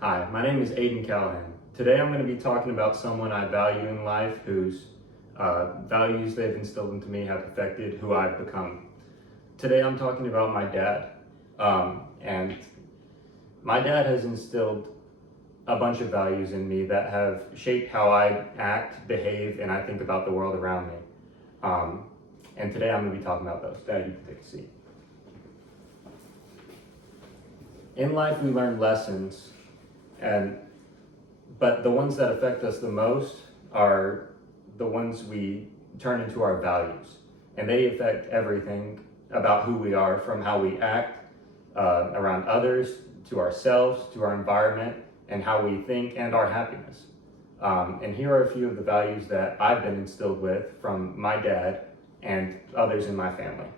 Hi, my name is A Callahan. Today I'm going to be talking about someone I value in life whose values they've instilled into me have affected who I've become. Today I'm talking about my dad. And my dad has instilled a bunch of values in me that have shaped how I act, behave, and I think about the world around me. And today I'm going to be talking about those. Dad, you can take a seat. In life we learn lessons, but the ones that affect us the most are the ones we turn into our values. And they affect everything about who we are, from how we act around others, to ourselves, to our environment, and how we think, and our happiness. And here are a few of the values that I've been instilled with from my dad and others in my family.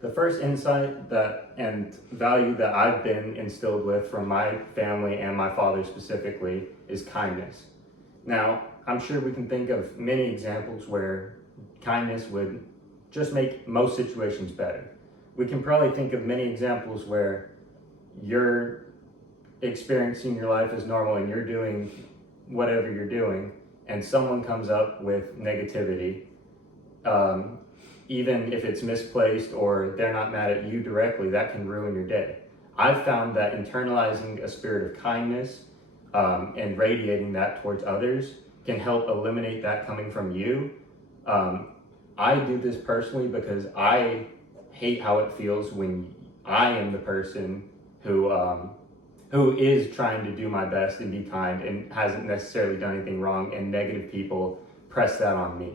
The first insight and value that I've been instilled with from my family and my father specifically is kindness. Now, I'm sure we can think of many examples where kindness would just make most situations better. We can probably think of many examples where you're experiencing your life as normal and you're doing whatever you're doing, and someone comes up with negativity, even if it's misplaced or they're not mad at you directly, that can ruin your day. I've found that internalizing a spirit of kindness and radiating that towards others can help eliminate that coming from you. I do this personally because I hate how it feels when I am the person who is trying to do my best and be kind and hasn't necessarily done anything wrong, and negative people press that on me.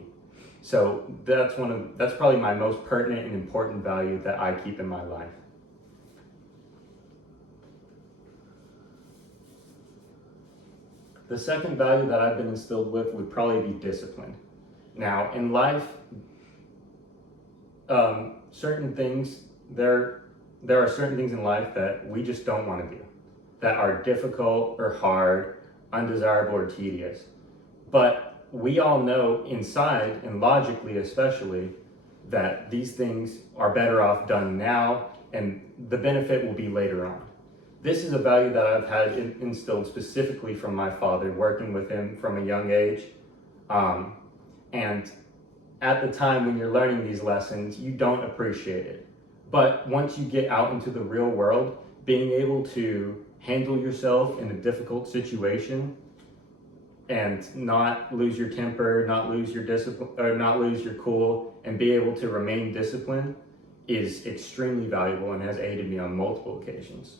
So that's probably my most pertinent and important value that I keep in my life. The second value that I've been instilled with would probably be discipline. Now, in life, certain things, there are certain things in life that we just don't want to do, that are difficult or hard, undesirable or tedious. But we all know inside, and logically especially, that these things are better off done now, and the benefit will be later on. This is a value that I've had instilled specifically from my father, working with him from a young age. And at the time when you're learning these lessons, you don't appreciate it. But once you get out into the real world, being able to handle yourself in a difficult situation and not lose your temper, not lose your discipline, or not lose your cool, and be able to remain disciplined is extremely valuable and has aided me on multiple occasions.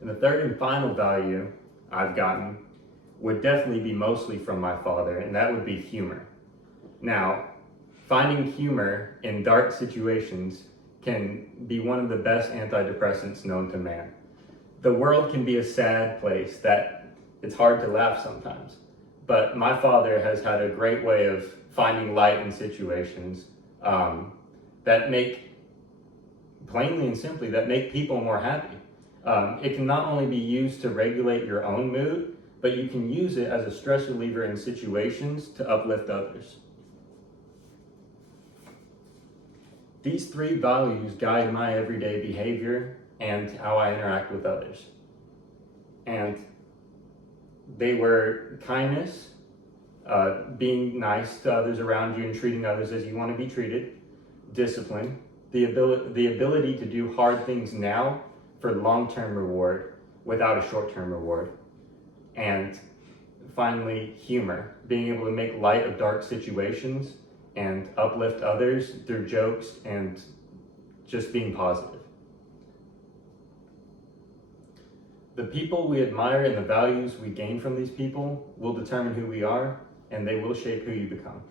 And the third and final value I've gotten would definitely be mostly from my father, and that would be humor. Now, finding humor in dark situations can be one of the best antidepressants known to man. The world can be a sad place that it's hard to laugh sometimes, but my father has had a great way of finding light in situations that make, plainly and simply, that make people more happy. It can not only be used to regulate your own mood, but you can use it as a stress reliever in situations to uplift others. These three values guide my everyday behavior and how I interact with others. And they were kindness, being nice to others around you and treating others as you want to be treated; discipline, the ability to do hard things now for long-term reward without a short-term reward; and finally, humor, being able to make light of dark situations and uplift others through jokes and just being positive. The people we admire and the values we gain from these people will determine who we are, and they will shape who you become.